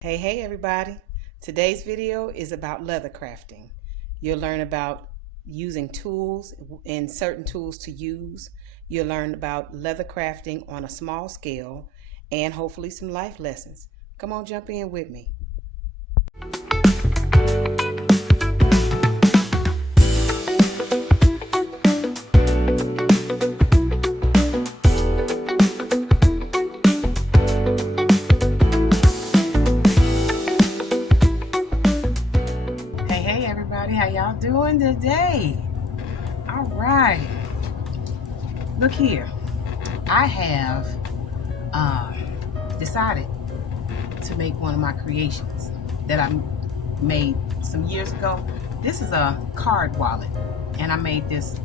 Hey everybody. Today's video is about leather crafting. You'll learn about using tools and certain tools to use. You'll learn about leather crafting on a small scale and hopefully some life lessons. Come on, jump in with me. Hey everybody, how y'all doing today? All right, look here. I have decided to make one of my creations that I made some years ago. This is a card wallet, and I made this,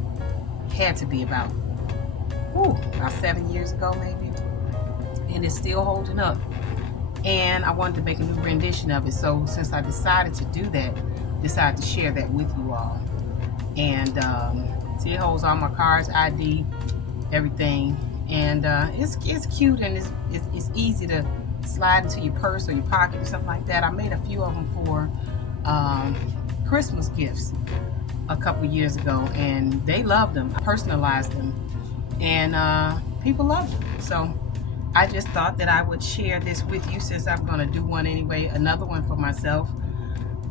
had to be about 7 years ago maybe, and it's still holding up. And I wanted to make a new rendition of it, so since I decided to do that, decided to share that with you all. And see, it holds all my cards, ID, everything, and it's cute, and it's easy to slide into your purse or your pocket or something like that. I made a few of them for Christmas gifts a couple years ago, and they loved them. I personalized them, and people loved them. So I just thought that I would share this with you, since I'm going to do one anyway, another one for myself.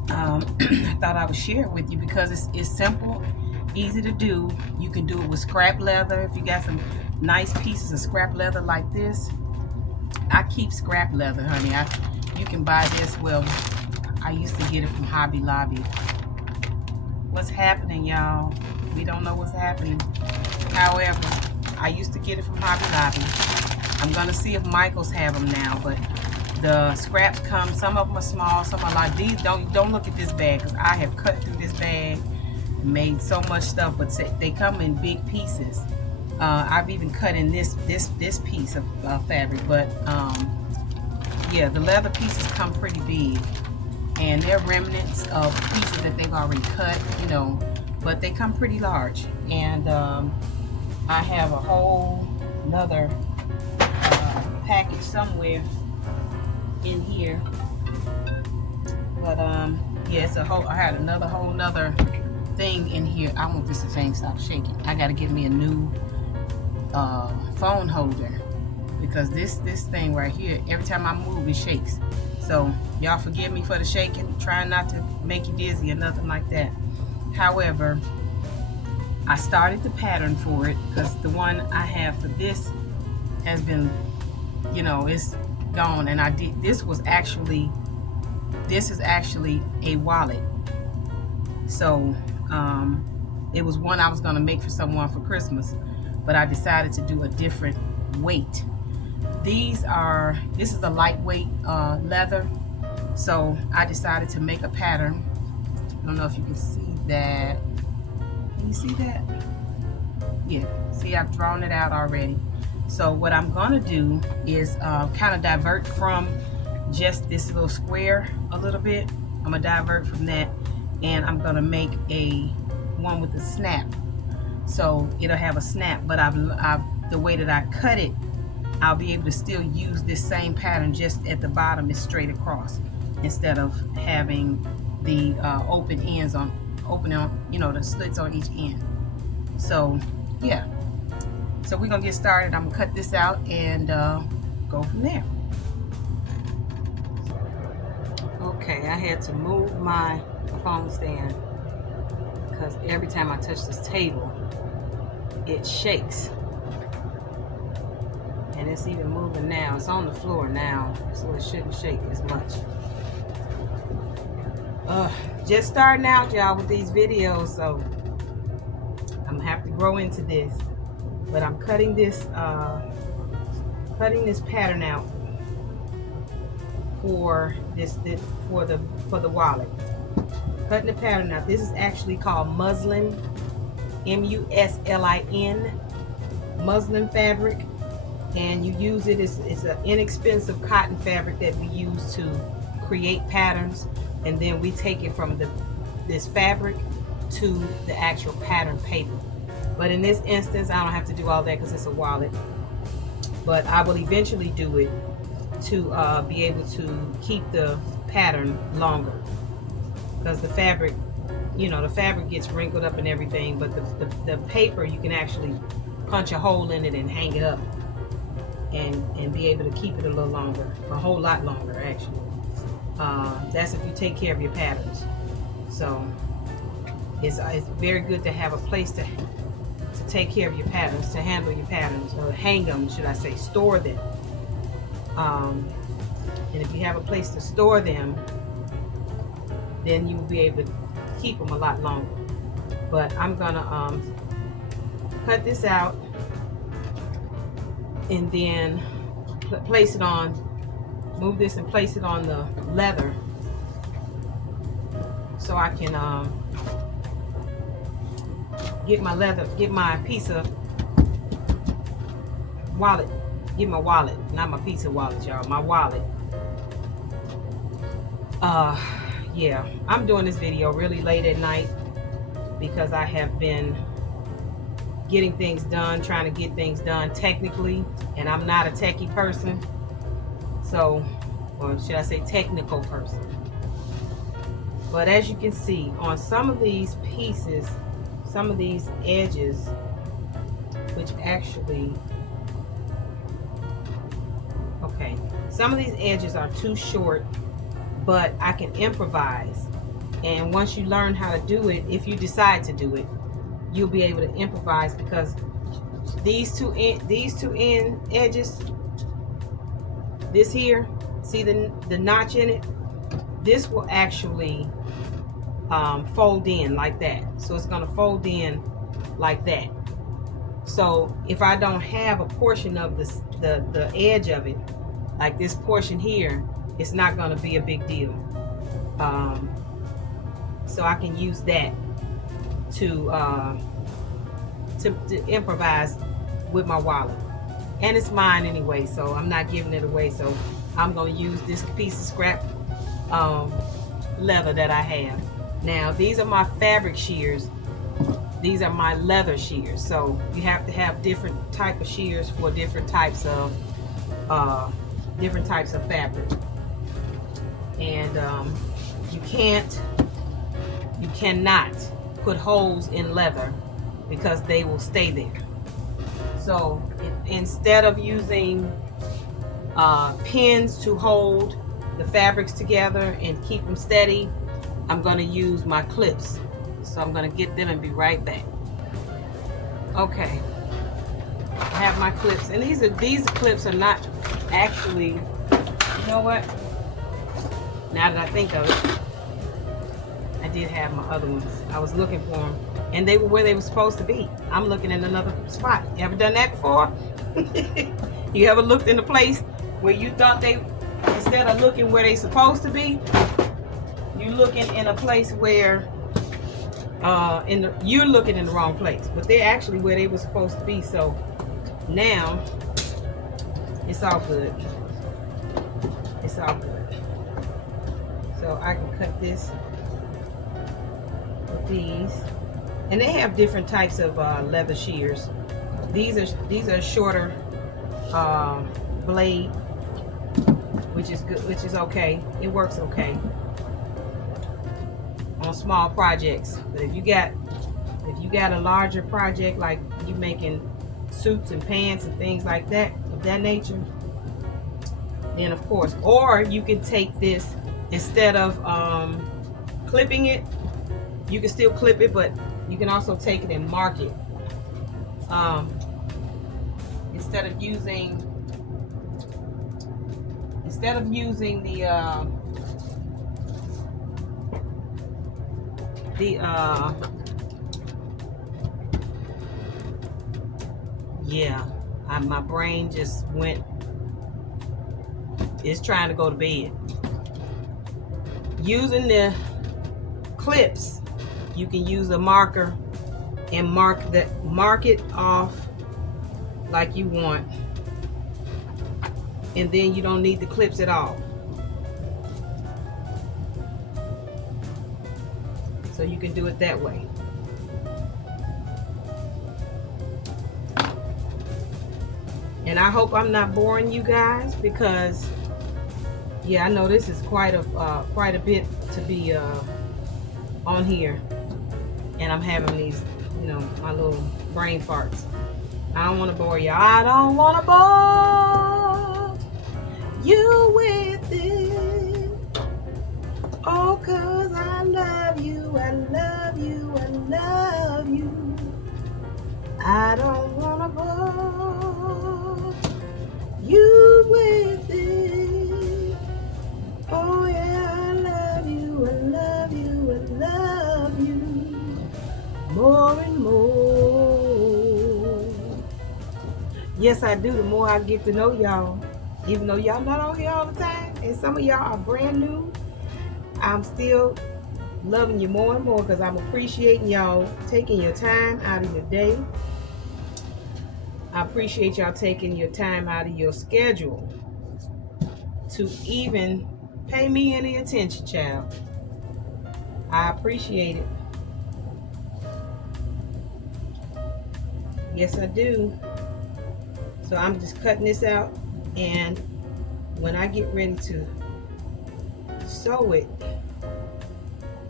I thought I would share it with you because it's simple, easy to do. You can do it with scrap leather. If you got some nice pieces of scrap leather like this, I keep scrap leather, honey. You can buy this. Well, I used to get it from Hobby Lobby. What's happening, y'all? We don't know what's happening. However, I used to get it from Hobby Lobby. I'm gonna see if Michael's have them now, but the scraps come, some of them are small, some are like these. Don't look at this bag, because I have cut through this bag and made so much stuff, but they come in big pieces. I've even cut in this piece of fabric, but yeah, the leather pieces come pretty big, and they're remnants of pieces that they've already cut, you know, but they come pretty large. And I have a whole another package somewhere in here, but yeah, it's a whole, I had another whole nother thing in here. I want this thing to stop shaking. I got to get me a new phone holder, because this thing right here, every time I move it shakes. So y'all forgive me for the shaking, trying not to make you dizzy or nothing like that. However, I started the pattern for it, because the one I have for this has been, you know, it's gone. And I did, this is actually a wallet. So it was one I was going to make for someone for Christmas, but I decided to do a different weight. This is a lightweight leather, so I decided to make a pattern. I don't know if you can see that. Can you see that? Yeah, see, I've drawn it out already. So what I'm gonna do is kind of divert from just this little square a little bit. I'm gonna divert from that, and I'm gonna make a one with a snap. So it'll have a snap, but the way that I cut it, I'll be able to still use this same pattern, just at the bottom is straight across, instead of having the open ends on, you know, the slits on each end. So yeah. So we're gonna get started. I'm gonna cut this out and go from there. Okay, I had to move my phone stand because every time I touch this table, it shakes. And it's even moving now. It's on the floor now, so it shouldn't shake as much. Just starting out, y'all, with these videos, so I'm gonna have to grow into this. But I'm cutting this pattern out for for the wallet. Cutting the pattern out. This is actually called muslin, M-U-S-L-I-N, muslin fabric, and you use it. It's an inexpensive cotton fabric that we use to create patterns, and then we take it from this fabric to the actual pattern paper. But in this instance, I don't have to do all that because it's a wallet. But I will eventually do it to be able to keep the pattern longer, because the fabric, you know, the fabric gets wrinkled up and everything, but the paper, you can actually punch a hole in it and hang it up and be able to keep it a little longer, a whole lot longer actually. That's if you take care of your patterns. So it's very good to have a place to take care of your patterns, to handle your patterns, or hang them, should I say, store them. And if you have a place to store them, then you will be able to keep them a lot longer. But I'm gonna cut this out and then place it on, move this and place it on the leather so I can get my piece of wallet, get my wallet, not my piece of wallet, y'all, my wallet. Yeah, I'm doing this video really late at night because I have been getting things done, trying to get things done technically, and I'm not a techie person, so, or should I say technical person. But as you can see, on some of these pieces, some of these edges, which actually, okay, some of these edges are too short, but I can improvise. And once you learn how to do it, if you decide to do it, you'll be able to improvise, because these two end edges, this here, see the notch in it, this will actually fold in like that. So it's going to fold in like that. So if I don't have a portion of the edge of it, like this portion here, it's not going to be a big deal. So I can use that to improvise with my wallet, and it's mine anyway, so I'm not giving it away. So I'm going to use this piece of scrap leather that I have. Now these are my fabric shears, these are my leather shears, so you have to have different type of shears for different types of fabric. And you cannot put holes in leather because they will stay there. So instead of using pins to hold the fabrics together and keep them steady, I'm going to use my clips. So I'm going to get them and be right back. Okay, I have my clips, and these clips are not actually, you know what, now that I think of it, I did have my other ones. I was looking for them, and they were where they were supposed to be. I'm looking in another spot. You ever done that before? You ever looked in a place where you thought they, instead of looking where they supposed to be, you looking in a place where you're looking in the wrong place, but they're actually where they were supposed to be. So now it's all good. It's all good. So I can cut this with these, and they have different types of leather shears. These are shorter blade, which is good, which is okay. It works okay on small projects. But if you got a larger project, like you making suits and pants and things like that, of that nature, then of course. Or you can take this, instead of clipping it, you can still clip it, but you can also take it and mark it. Instead of using my brain just went, it's trying to go to bed. Using the clips, you can use a marker and mark it off like you want, and then you don't need the clips at all. So you can do it that way. And I hope I'm not boring you guys, because Yeah, I know this is quite a bit to be on here, and I'm having these, you know, my little brain farts. I don't want to bore you. I don't want to bore you with it. Oh, 'cause I love you, I love you, I love you. I don't want to bore you with it. Oh yeah, I love you, I love you, I love you more and more. Yes, I do. The more I get to know y'all, even though y'all not on here all the time, and some of y'all are brand new, I'm still loving you more and more because I'm appreciating y'all taking your time out of your day. I appreciate y'all taking your time out of your schedule to even pay me any attention, child. I appreciate it. Yes, I do. So I'm just cutting this out, and when I get ready to sew it,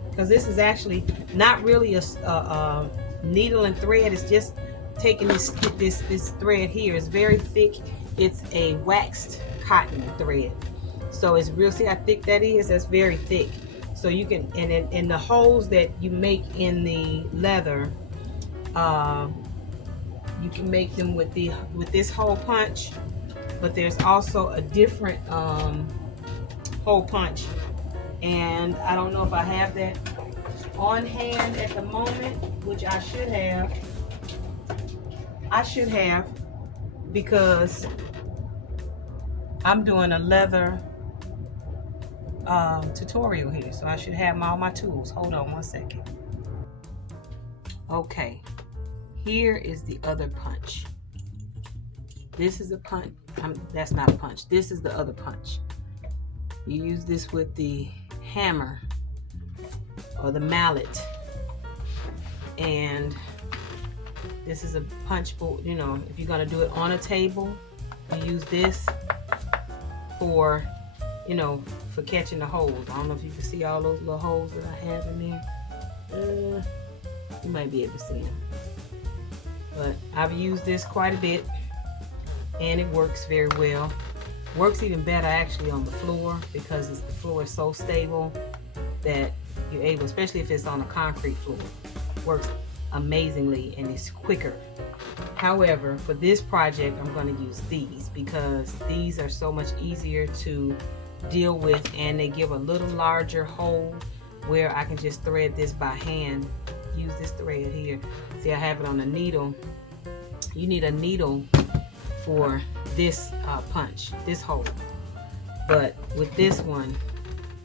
because this is actually not really a needle and thread, it's just taking this thread here. It's very thick. It's a waxed cotton thread, so it's real. See how thick that is? That's very thick. So you can, and in the holes that you make in the leather, you can make them with this hole punch, but there's also a different hole punch, and I don't know if I have that on hand at the moment, which I should have. Because I'm doing a leather tutorial here, so I should have all my tools. Hold on one second. Okay, here is the other punch. This is a punch. That's not a punch. This is the other punch. You use this with the hammer or the mallet, and this is a punch board. You know, if you're gonna do it on a table, you use this for, you know, for catching the holes. I don't know if you can see all those little holes that I have in there. You might be able to see them, but I've used this quite a bit, and it works very well. Works even better actually on the floor, because the floor is so stable that you're able, especially if it's on a concrete floor, works amazingly and it's quicker. However, for this project, I'm going to use these because these are so much easier to deal with, and they give a little larger hole where I can just thread this by hand. Use this thread here. See, I have it on a needle. You need a needle for this punch, this hole, but with this one,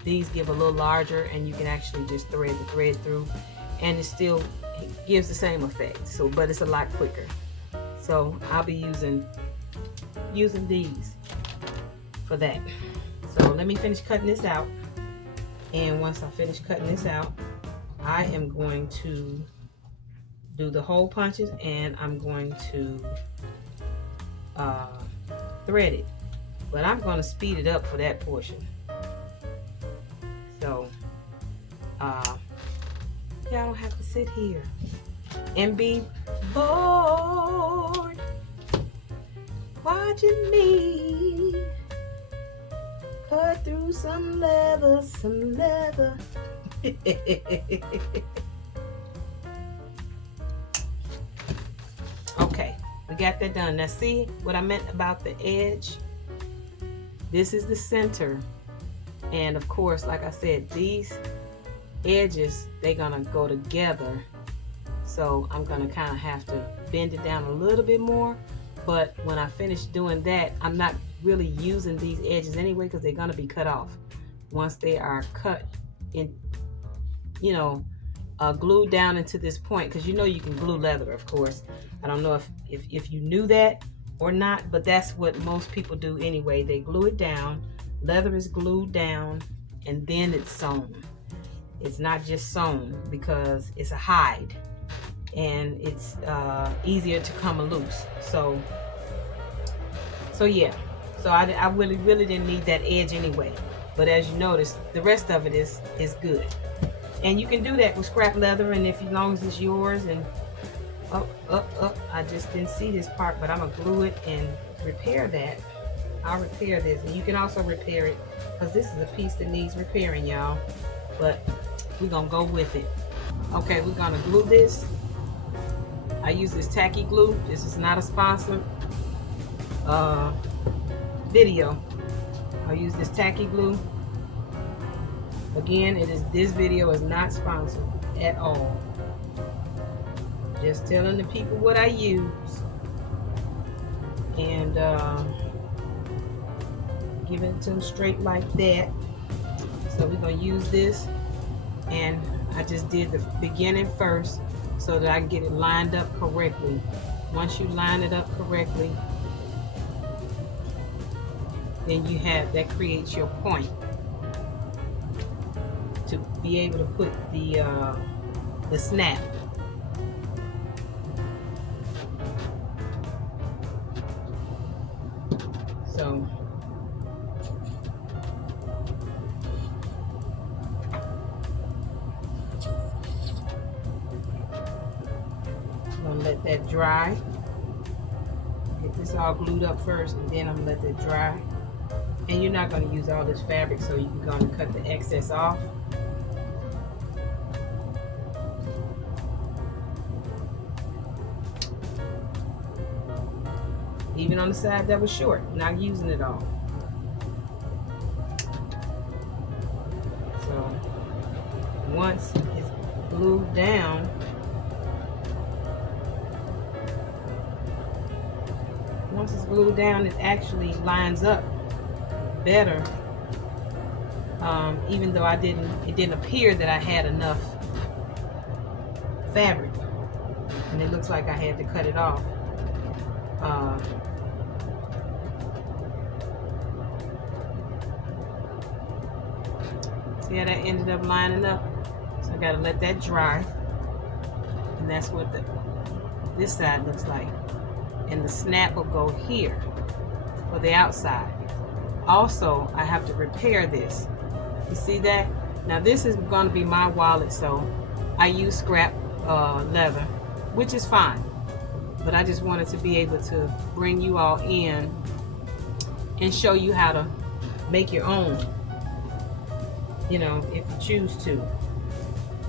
these give a little larger, and you can actually just thread the thread through, and it still gives the same effect. So, but it's a lot quicker. So I'll be using these for that. So let me finish cutting this out, and once I finish cutting this out, I am going to do the hole punches, and I'm going to thread it, but I'm going to speed it up for that portion. So y'all don't have to sit here and be bored watching me cut through some leather, Okay, we got that done. Now see what I meant about the edge? This is the center, and of course, like I said, these edges, they're gonna go together, so I'm gonna kind of have to bend it down a little bit more. But when I finish doing that, I'm not really using these edges anyway, because they're gonna be cut off once they are cut in, you know, glued down into this point, because you know you can glue leather, of course. I don't know if you knew that or not, but that's what most people do anyway. They glue it down. Leather is glued down, and then it's sewn. It's not just sewn because it's a hide, and it's easier to come loose. So yeah. So I really didn't need that edge anyway. But as you notice, the rest of it is good. And you can do that with scrap leather, and if as long as it's yours. And up, I just didn't see this part, but I'm gonna glue it and repair that. I'll repair this, and you can also repair it because this is a piece that needs repairing, y'all. But we're gonna go with it. Okay, we're gonna glue this. I use this tacky glue. This is not a sponsored video. I'll use this tacky glue. Again, this video is not sponsored at all. Just telling the people what I use, and giving it to them straight like that. So we're gonna use this, and I just did the beginning first so that I can get it lined up correctly. Once you line it up correctly, then that creates your point to be able to put the snap. So I'm gonna let that dry. Get this all glued up first, and then I'm gonna let that dry. And you're not gonna use all this fabric, so you're gonna cut the excess off. Even on the side that was short, not using it all. So once it's glued down, it actually lines up better. Even though it didn't appear that I had enough fabric, and it looks like I had to cut it off. See how that ended up lining up? So I gotta let that dry. And that's what this side looks like. And the snap will go here for the outside. Also, I have to repair this. You see that? Now this is gonna be my wallet, so I use scrap leather, which is fine. But I just wanted to be able to bring you all in and show you how to make your own, you know, if you choose to.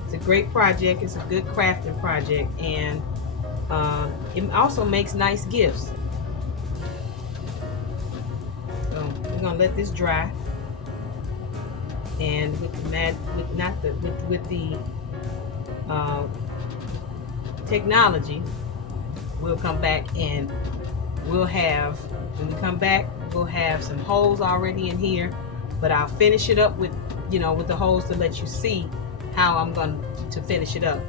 It's a great project. It's a good crafting project, and it also makes nice gifts. So we're gonna let this dry, and with the technology, we'll come back and when we come back, we'll have some holes already in here, but I'll finish it up with the holes to let you see how I'm going to finish it up.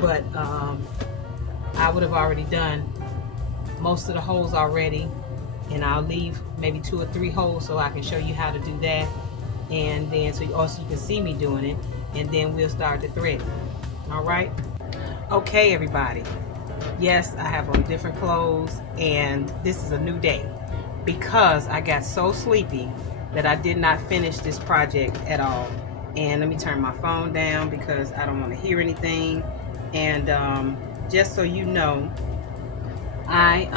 But I would have already done most of the holes already, and I'll leave maybe 2 or 3 holes so I can show you how to do that, and then so you can see me doing it, and then we'll start the thread. All right? Okay, everybody. Yes, I have on different clothes, and this is a new day because I got so sleepy that I did not finish this project at all. And let me turn my phone down because I don't want to hear anything. And just so you know, I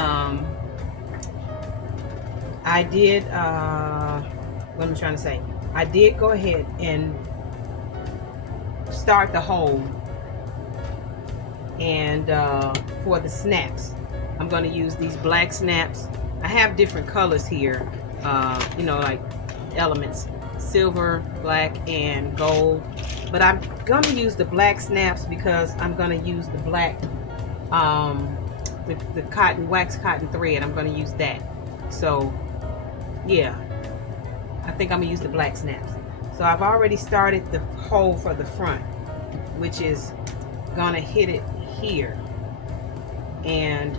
did what am I trying to say? I did go ahead and start the hole. And for the snaps, I'm going to use these black snaps. I have different colors here, like elements, silver, black, and gold. But I'm going to use the black snaps because I'm going to use the black, the cotton, wax cotton thread. I'm going to use that. So, yeah, I think I'm going to use the black snaps. So I've already started the hole for the front, which is going to hit it here, and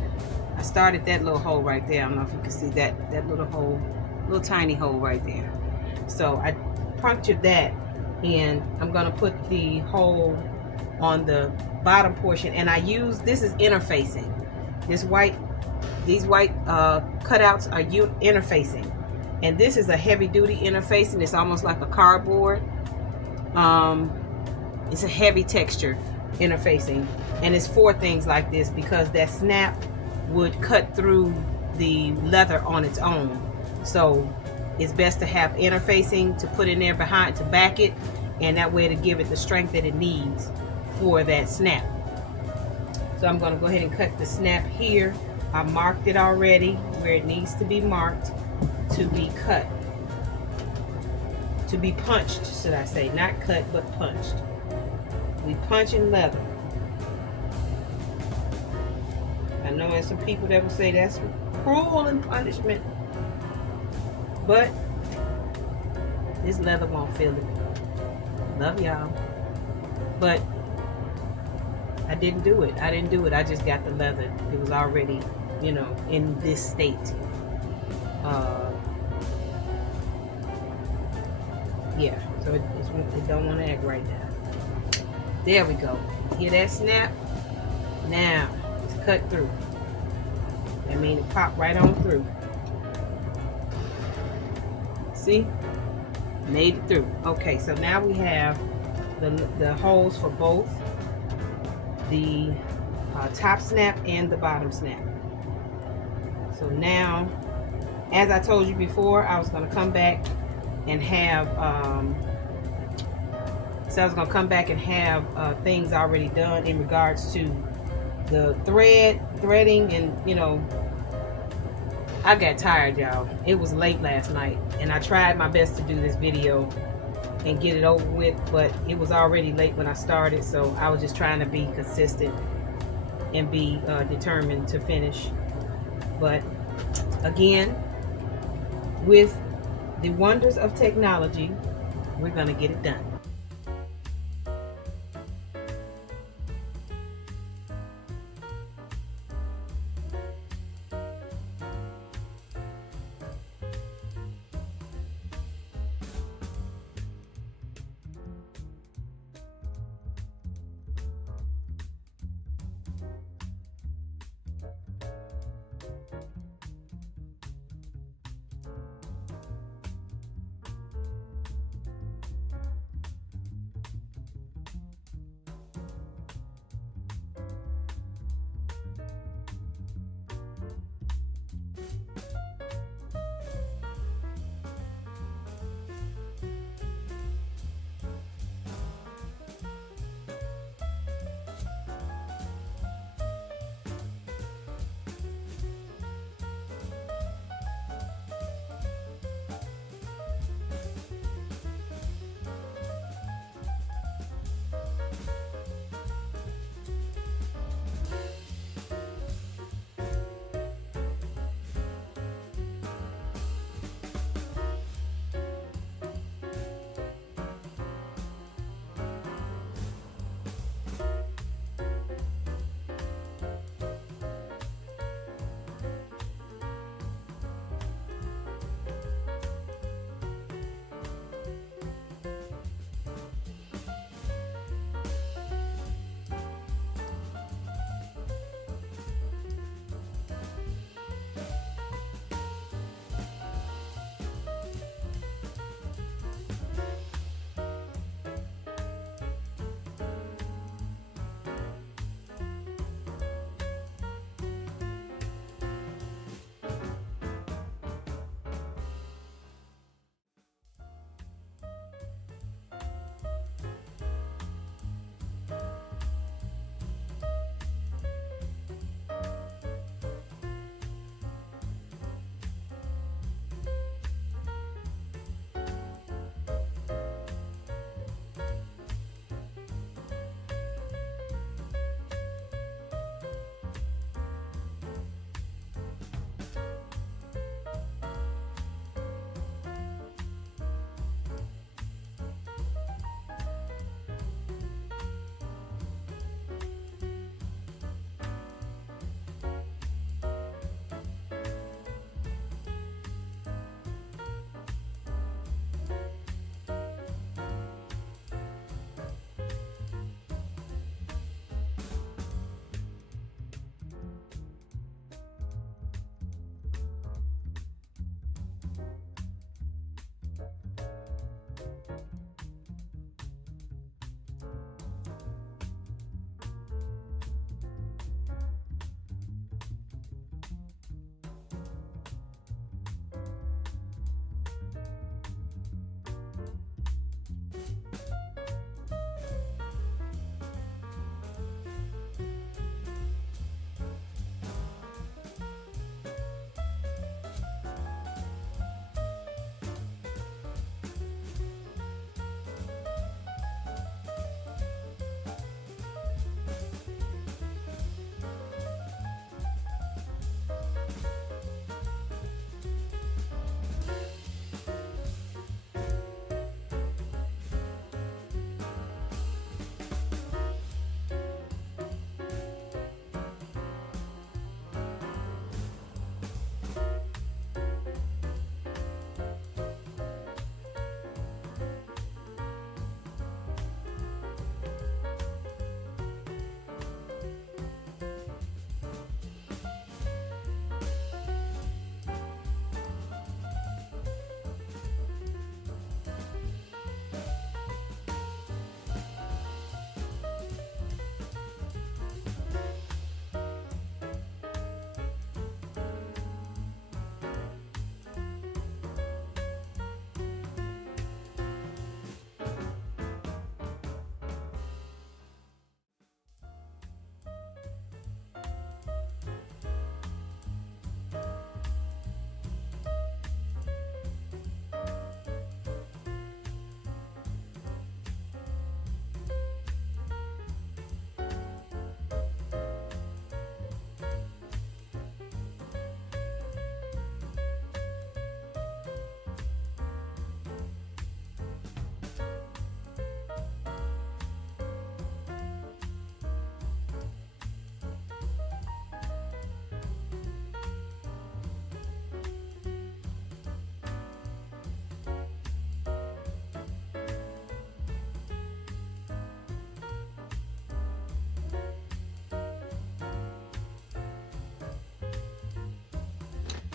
I started that little hole right there. I don't know if you can see that little hole, little tiny hole right there. So I punctured that, and I'm going to put the hole on the bottom portion, and this is interfacing. These white cutouts are interfacing, And this is a heavy duty interfacing. It's almost like a cardboard. It's a heavy texture interfacing, and it's for things like this because that snap would cut through the leather on its own. So it's best to have interfacing to put in there behind to back it, and that way to give it the strength that it needs for that snap. So I'm going to go ahead and cut the snap here. I marked it already where it needs to be marked to be cut, to be punched, should I say, not cut but punched. We punching leather. I know there's some people that will say that's cruel and punishment, but this leather won't feel it. Love y'all, but I didn't do it. I just got the leather. It was already, you know, in this state. Yeah, so it don't want to act right now. There we go. Hear that snap? Now it's cut through. That means it popped right on through. See? Made it through. Okay, so now we have the holes for both the top snap and the bottom snap. So now, as I told you before, I was going to come back and have things already done in regards to the threading, and you know, I got tired, y'all. It was late last night, and I tried my best to do this video and get it over with, but it was already late when I started, so I was just trying to be consistent and be determined to finish. But again, with the wonders of technology, we're gonna get it done.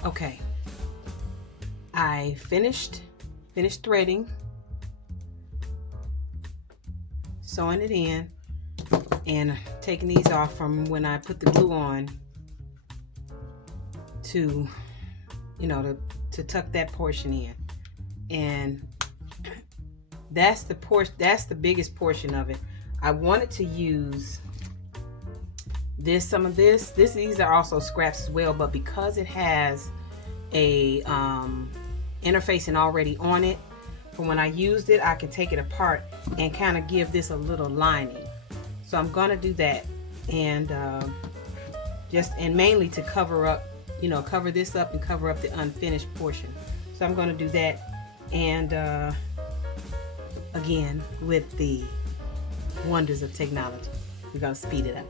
Okay, I finished threading, sewing it in, and taking these off from when I put the glue on to, you know, to tuck that portion in. And that's the biggest portion of it. I wanted to use some of this. These are also scraps as well, but because it has a interfacing already on it, from when I used it, I can take it apart and kind of give this a little lining. So I'm gonna do that, and mainly to cover up, cover this up and cover up the unfinished portion. So I'm gonna do that, and again, with the wonders of technology, we're gonna speed it up.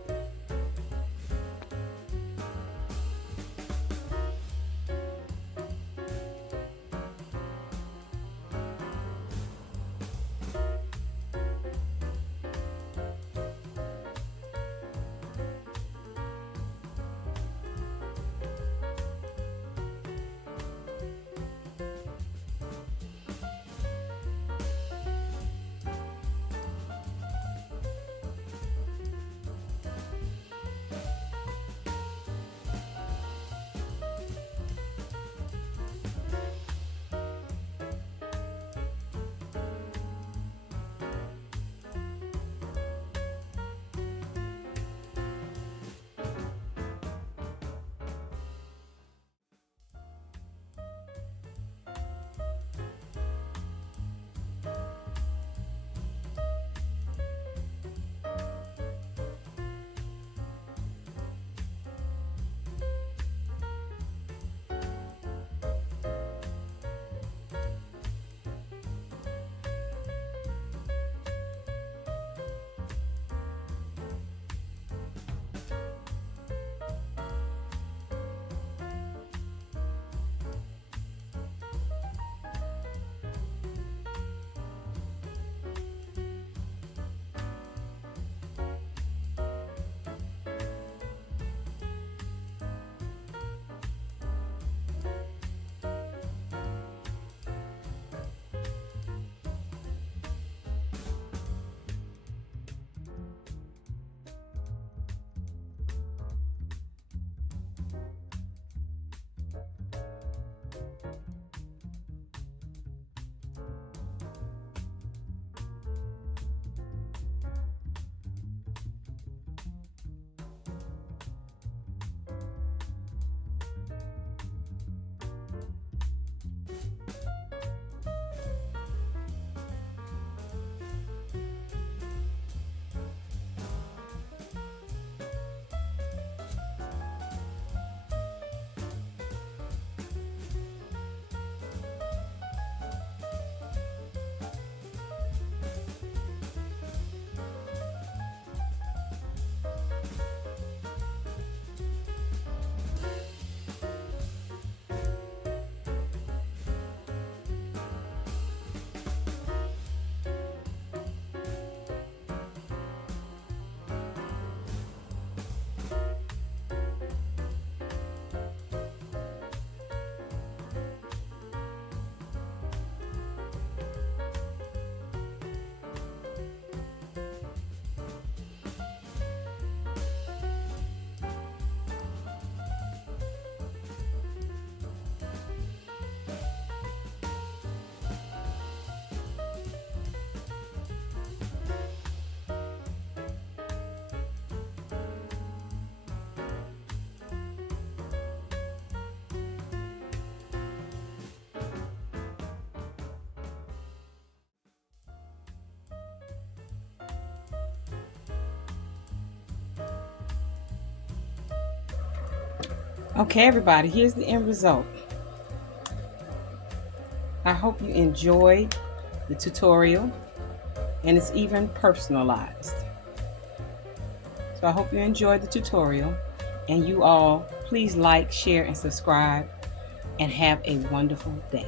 Okay, everybody, here's the end result. I hope you enjoyed the tutorial, and it's even personalized. So I hope you enjoyed the tutorial, and you all please like, share, and subscribe, and have a wonderful day.